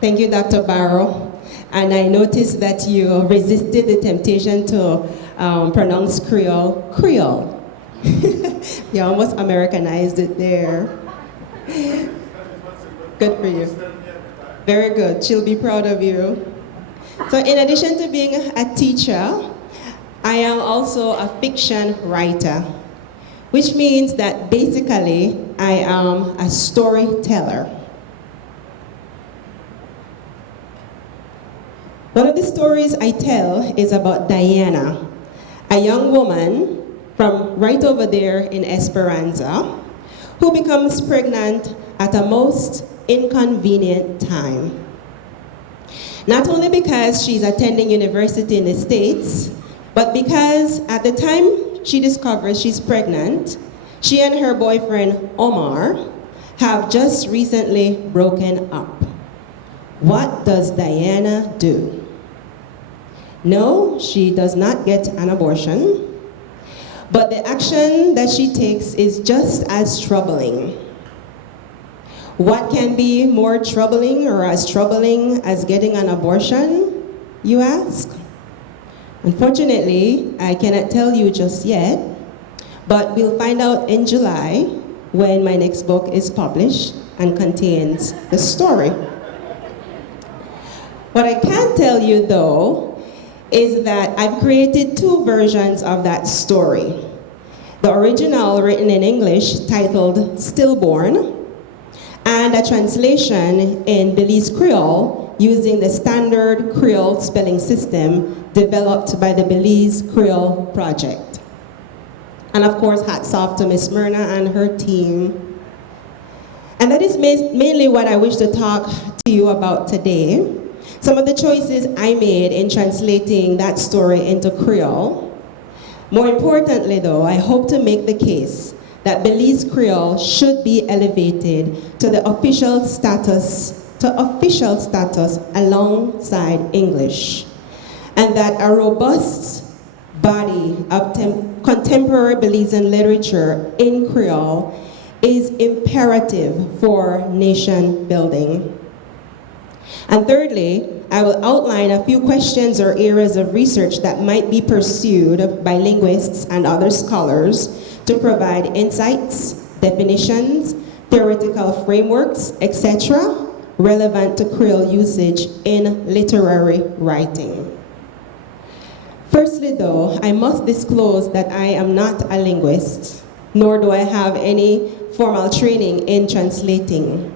Thank you, Dr. Barrow. And I noticed that you resisted the temptation to pronounce Creole, Creole. You almost Americanized it there. Good for you. Very good. She'll be proud of you. So in addition to being a teacher, I am also a fiction writer, which means that basically I am a storyteller. One of the stories I tell is about Diana, a young woman from right over there in Esperanza, who becomes pregnant at a most inconvenient time. Not only because she's attending university in the States, but because at the time she discovers she's pregnant, she and her boyfriend Omar have just recently broken up. What does Diana do? No, she does not get an abortion, but the action that she takes is just as troubling. What can be more troubling or as troubling as getting an abortion, you ask? Unfortunately, I cannot tell you just yet, but we'll find out in July when my next book is published and contains the story. What I can tell you though is that I've created two versions of that story. The original, written in English, titled Stillborn, and a translation in Belize Kriol using the Standard Kriol spelling system developed by the Belize Kriol project. And of course, hats off to Miss Myrna and her team. And that is mainly what I wish to talk to you about today. Some of the choices I made in translating that story into Kriol. More importantly though, I hope to make the case that Belize Kriol should be elevated to the official status alongside English, and that a robust body of contemporary Belizean literature in Kriol is imperative for nation building. And thirdly, I will outline a few questions or areas of research that might be pursued by linguists and other scholars to provide insights, definitions, theoretical frameworks, etc., relevant to Kriol usage in literary writing. Firstly though, I must disclose that I am not a linguist, nor do I have any formal training in translating.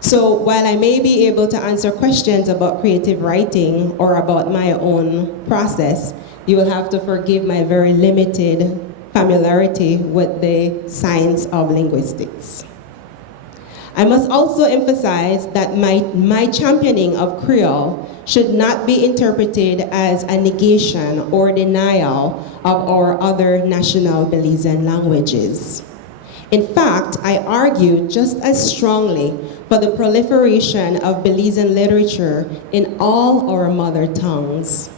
So while I may be able to answer questions about creative writing or about my own process, you will have to forgive my very limited familiarity with the science of linguistics. I must also emphasize that my championing of Kriol should not be interpreted as a negation or denial of our other national Belizean languages. In fact, I argue just as strongly for the proliferation of Belizean literature in all our mother tongues.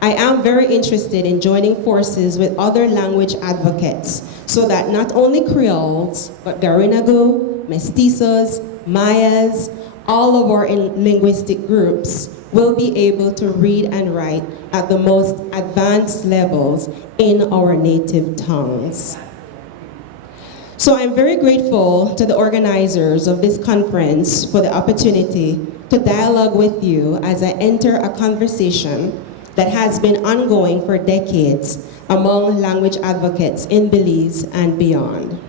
I am very interested in joining forces with other language advocates so that not only Creoles, but Garinagu, Mestizos, Mayas, all of our linguistic groups will be able to read and write at the most advanced levels in our native tongues. So I'm very grateful to the organizers of this conference for the opportunity to dialogue with you as I enter a conversation that has been ongoing for decades among language advocates in Belize and beyond.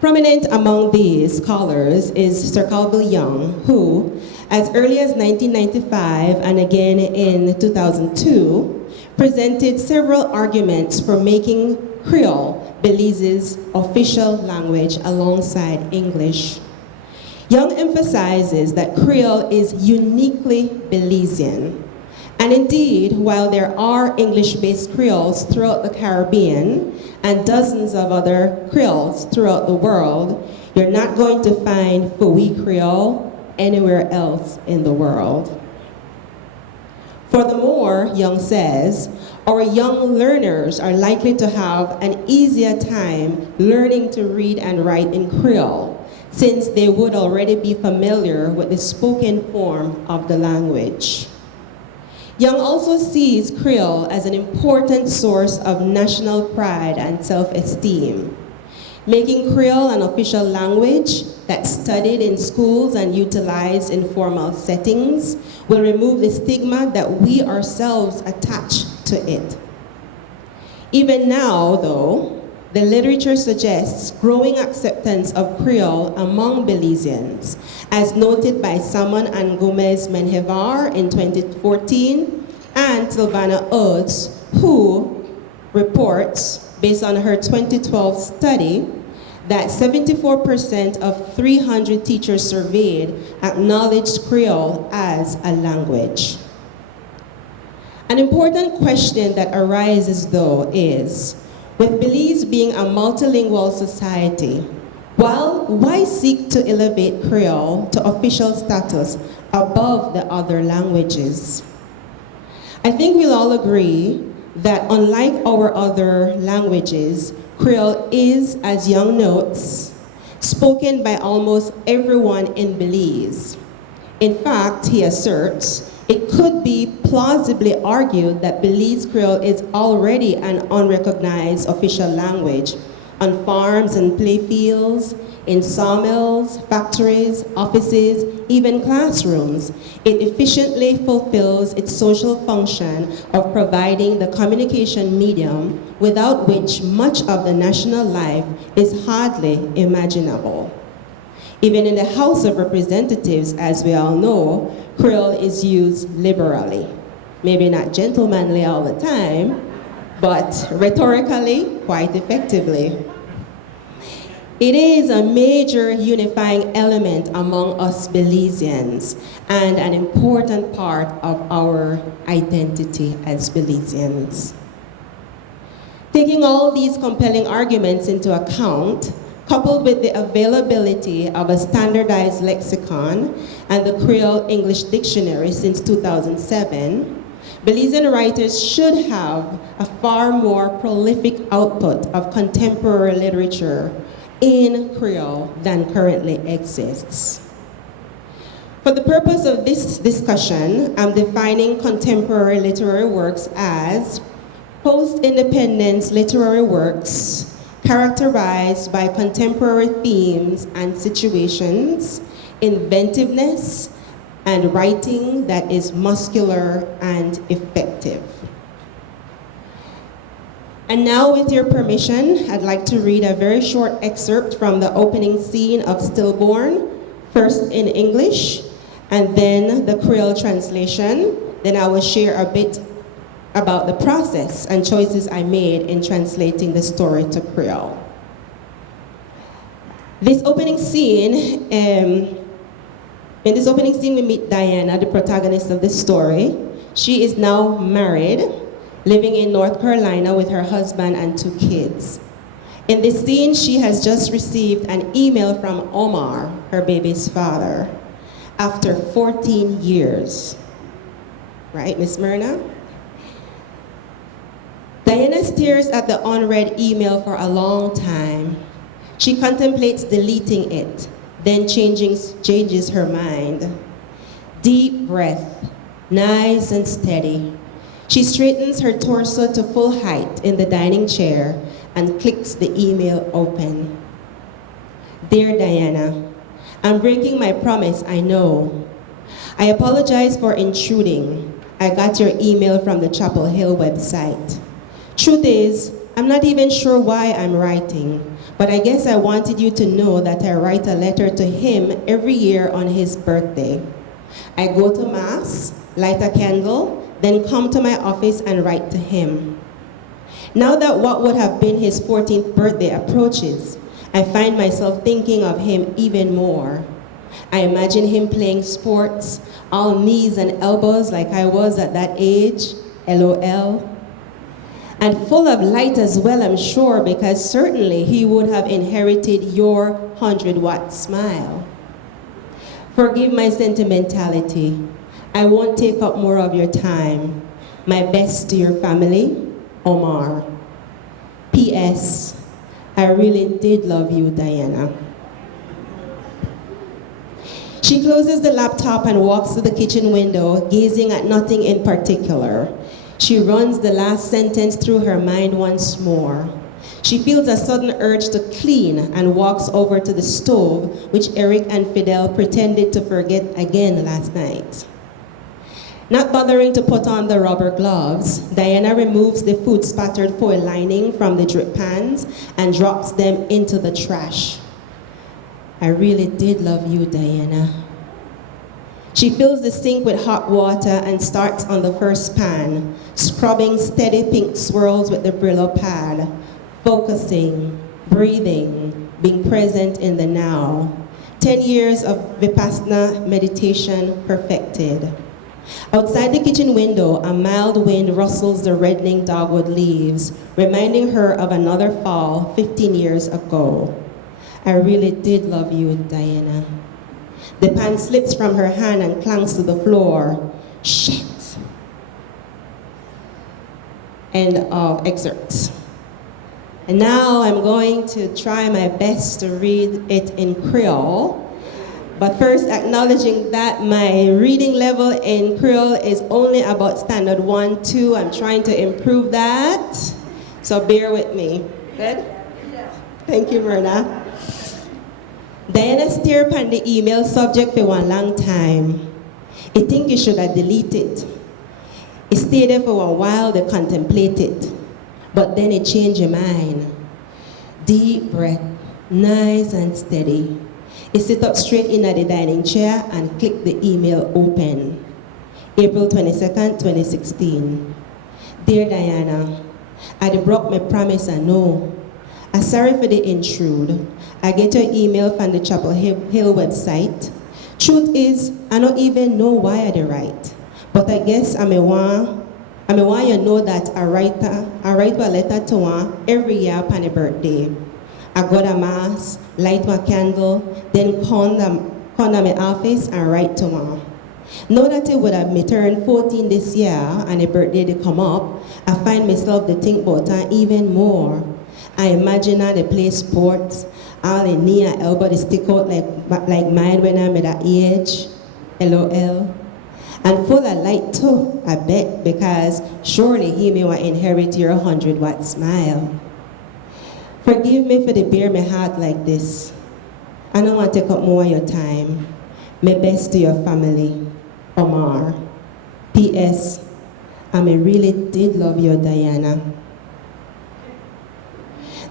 Prominent among these scholars is Sir Calvin Young, who, as early as 1995 and again in 2002, presented several arguments for making Kriol Belize's official language alongside English. Young emphasizes that Kriol is uniquely Belizean. And indeed, while there are English-based Creoles throughout the Caribbean and dozens of other Creoles throughout the world, you're not going to find Fui Kriol anywhere else in the world. Furthermore, Young says, our young learners are likely to have an easier time learning to read and write in Kriol, since they would already be familiar with the spoken form of the language. Young also sees Kriol as an important source of national pride and self-esteem. Making Kriol an official language that's studied in schools and utilized in formal settings will remove the stigma that we ourselves attach to it. Even now, though, the literature suggests growing acceptance of Kriol among Belizeans, as noted by Salmon and Gomez Menjivar in 2014, and Silvana Oates, who reports, based on her 2012 study, that 74% of 300 teachers surveyed acknowledged Kriol as a language. An important question that arises, though, is, with Belize being a multilingual society, why seek to elevate Kriol to official status above the other languages? I think we'll all agree that unlike our other languages, Kriol is, as Young notes, spoken by almost everyone in Belize. In fact, he asserts, it could be plausibly argued that Belize Kriol is already an unrecognized official language on farms and playfields, in sawmills, factories, offices, even classrooms. It efficiently fulfills its social function of providing the communication medium without which much of the national life is hardly imaginable. Even in the House of Representatives, as we all know, Kriol is used liberally. Maybe not gentlemanly all the time, but rhetorically, quite effectively. It is a major unifying element among us Belizeans and an important part of our identity as Belizeans. Taking all these compelling arguments into account, coupled with the availability of a standardized lexicon and the Kriol English Dictionary since 2007, Belizean writers should have a far more prolific output of contemporary literature in Kriol than currently exists. For the purpose of this discussion, I'm defining contemporary literary works as post-independence literary works characterized by contemporary themes and situations, inventiveness, and writing that is muscular and effective. And now, with your permission, I'd like to read a very short excerpt from the opening scene of Stillborn, first in English, and then the Kriol translation. Then I will share a bit about the process and choices I made in translating the story to Kriol. This opening scene, in this opening scene, we meet Diana, the protagonist of the story. She is now married, living in North Carolina with her husband and 2 kids. In this scene, she has just received an email from Omar, her baby's father, after 14 years. Right, Miss Myrna? Diana stares at the unread email for a long time. She contemplates deleting it, then changes her mind. Deep breath, nice and steady. She straightens her torso to full height in the dining chair and clicks the email open. Dear Diana, I'm breaking my promise, I know. I apologize for intruding. I got your email from the Chapel Hill website. Truth is, I'm not even sure why I'm writing, but I guess I wanted you to know that I write a letter to him every year on his birthday. I go to Mass, light a candle, then come to my office and write to him. Now that what would have been his 14th birthday approaches, I find myself thinking of him even more. I imagine him playing sports, all knees and elbows like I was at that age, LOL. And full of light as well, I'm sure, because certainly he would have inherited your 100-watt smile. Forgive my sentimentality. I won't take up more of your time. My best to your family, Omar. P.S. I really did love you, Diana. She closes the laptop and walks to the kitchen window, gazing at nothing in particular. She runs the last sentence through her mind once more. She feels a sudden urge to clean and walks over to the stove, which Eric and Fidel pretended to forget again last night. Not bothering to put on the rubber gloves, Diana removes the food-spattered foil lining from the drip pans and drops them into the trash. I really did love you, Diana. She fills the sink with hot water and starts on the first pan, scrubbing steady pink swirls with the Brillo pad, focusing, breathing, being present in the now. 10 years of Vipassana meditation perfected. Outside the kitchen window, a mild wind rustles the reddening dogwood leaves, reminding her of another fall 15 years ago. I really did love you, Diana. The pan slips from her hand and clangs to the floor. Shit. End of excerpt. And now I'm going to try my best to read it in Kriol. But first, acknowledging that my reading level in Kriol is only about standard 1, 2. I'm trying to improve that. So bear with me. Good? Thank you, Myrna. Diana stared upon the email subject for one long time. I think you should have deleted it. It stayed there for a while to contemplate it. But then it changed your mind. Deep breath, nice and steady. He sit up straight in at the dining chair and click the email open. April 22nd, 2016. Dear Diana, I broke my promise and know. I'm sorry for the intrude. I get your email from the Chapel Hill website. Truth is, I don't even know why I write. But I guess I may want you know that I write a letter to one every year upon a birthday. I go to mass, light my candle, then come to my office and write to one. Now that it would have me turned 14 this year and a birthday to come up, I find myself to think about her even more. I imagine her to play sports, all the knee and elbow to stick out like mine when I'm at that age, LOL. And full of light too, I bet, because surely he may want to inherit your 100-watt smile. Forgive me for the bare my heart like this. I don't want to take up more of your time. My best to your family, Omar. P.S. I really did love you, Diana.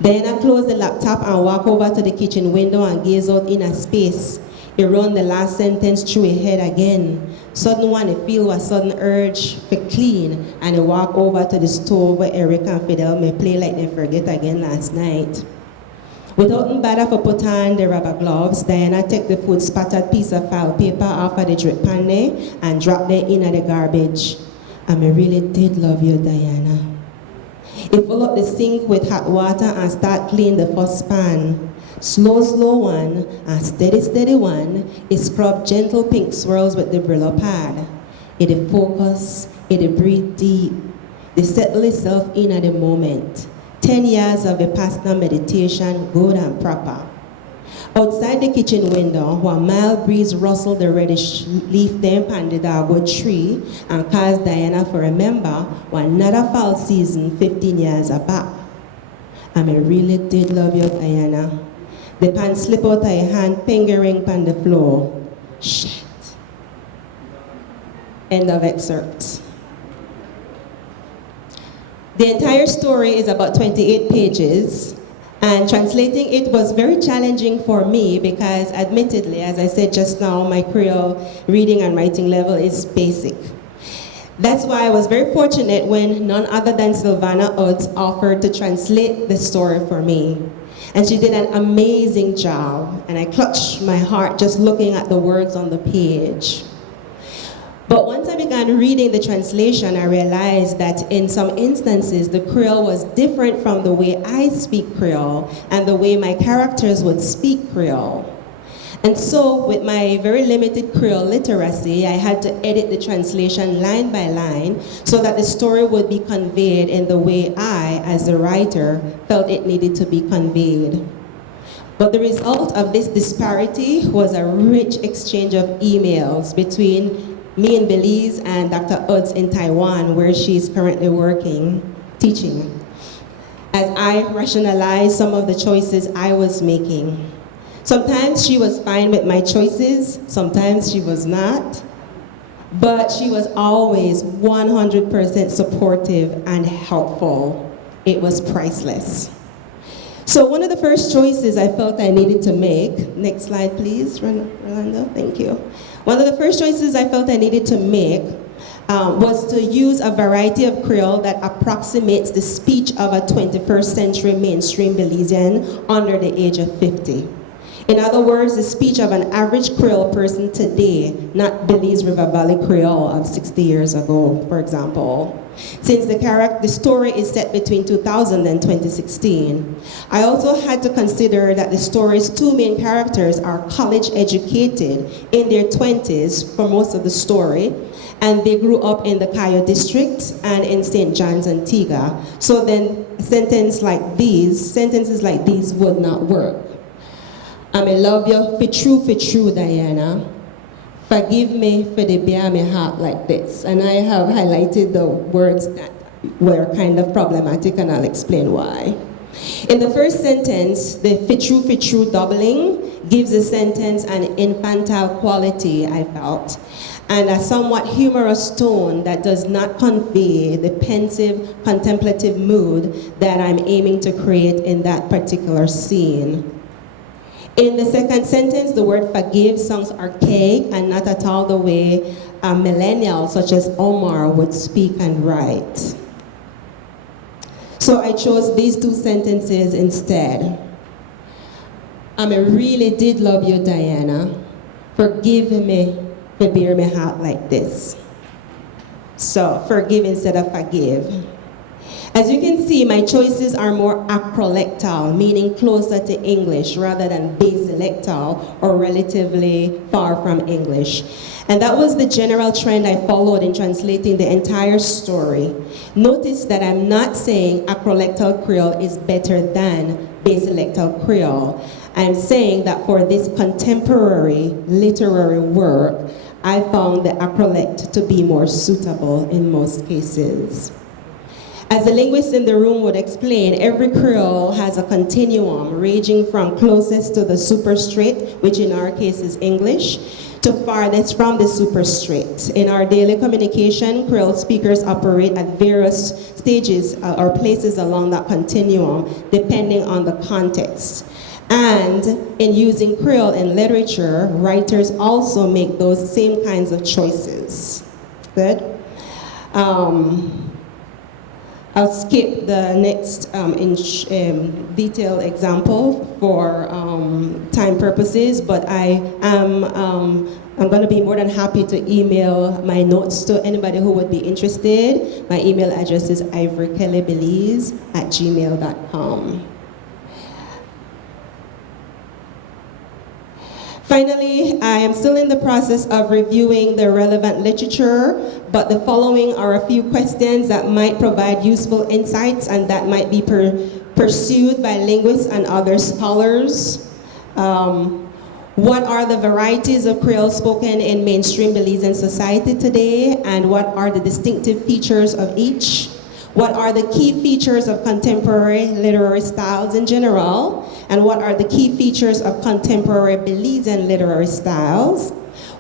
Diana closed the laptop and walked over to the kitchen window and gazed out in a space. He ran the last sentence through his head again. Sudden one, he feel a sudden urge for clean, and he walked over to the stove where Eric and Fidel may play like they forget again last night. Without bother for put on the rubber gloves, Diana took the food spattered piece of file paper off of the drip pan there and dropped it in the garbage. I really did love you, Diana. He fill up the sink with hot water and start cleaning the first pan. Slow one, and steady one. He scrub gentle pink swirls with the Brillo pad. It focus, it breathe deep. They settle itself in at the moment. 10 years of Vipassana meditation, good and proper. Outside the kitchen window, a mild breeze rustled the reddish leaf stem on the dogwood tree and caused Diana to remember another fall season 15 years back. I really did love you, Diana. The pan slipped out of her hand, fingering on the floor. Shit. End of excerpt. The entire story is about 28 pages, and translating it was very challenging for me because, admittedly, as I said just now, my Kriol reading and writing level is basic. That's why I was very fortunate when none other than Silvana Odds offered to translate the story for me. And she did an amazing job, and I clutched my heart just looking at the words on the page. But once I began reading the translation, I realized that in some instances, the Kriol was different from the way I speak Kriol and the way my characters would speak Kriol. And so, with my very limited Kriol literacy, I had to edit the translation line by line so that the story would be conveyed in the way I, as a writer, felt it needed to be conveyed. But the result of this disparity was a rich exchange of emails between me in Belize and Dr. Utz in Taiwan, where she's currently working, teaching, as I rationalized some of the choices I was making. Sometimes she was fine with my choices, sometimes she was not, but she was always 100% supportive and helpful. It was priceless. So one of the first choices I felt I needed to make, next slide please, Rolando, thank you. One of the first choices I felt I needed to make was to use a variety of Kriol that approximates the speech of a 21st century mainstream Belizean under the age of 50. In other words, the speech of an average Kriol person today, not Belize River Valley Kriol of 60 years ago, for example. Since the story is set between 2000 and 2016, I also had to consider that the story's two main characters are college educated in their 20s for most of the story, and they grew up in the Cayo district and in St. John's, Antigua. So then sentences like these would not work. I love you for true, Diana. Forgive me for the bear my heart like this. And I have highlighted the words that were kind of problematic, and I'll explain why. In the first sentence, the for true doubling gives the sentence an infantile quality, I felt, and a somewhat humorous tone that does not convey the pensive, contemplative mood that I'm aiming to create in that particular scene. In the second sentence, the word forgive sounds archaic and not at all the way a millennial such as Omar would speak and write. So I chose these two sentences instead. I really did love you, Diana. Forgive me for bear my heart like this. So forgive instead of forgive. As you can see, my choices are more acrolectal, meaning closer to English rather than baselectal or relatively far from English. And that was the general trend I followed in translating the entire story. Notice that I'm not saying acrolectal Kriol is better than baselectal Kriol. I'm saying that for this contemporary literary work, I found the acrolect to be more suitable in most cases. As the linguists in the room would explain, every Kriol has a continuum ranging from closest to the superstrate, which in our case is English, to farthest from the superstrate. In our daily communication, Kriol speakers operate at various stages or places along that continuum, depending on the context. And in using Kriol in literature, writers also make those same kinds of choices. Good? I'll skip the next detailed example for time purposes, but I'm going to be more than happy to email my notes to anybody who would be interested. My email address is ivorykellybelize@gmail.com. Finally, I am still in the process of reviewing the relevant literature, but the following are a few questions that might provide useful insights and that might be pursued by linguists and other scholars. What are the varieties of Kriol spoken in mainstream Belizean society today, and what are the distinctive features of each? What are the key features of contemporary literary styles in general? And what are the key features of contemporary Belizean literary styles?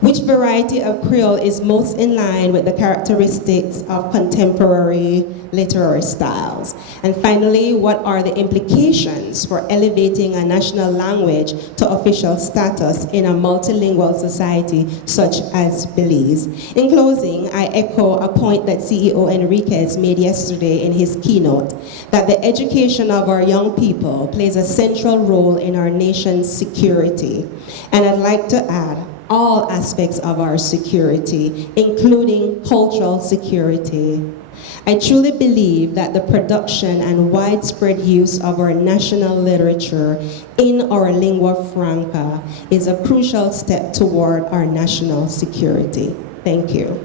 Which variety of Kriol is most in line with the characteristics of contemporary literary styles? And finally, what are the implications for elevating a national language to official status in a multilingual society such as Belize? In closing, I echo a point that CEO Enriquez made yesterday in his keynote, that the education of our young people plays a central role in our nation's security. And I'd like to add, all aspects of our security, including cultural security. I truly believe that the production and widespread use of our national literature in our lingua franca is a crucial step toward our national security. Thank you.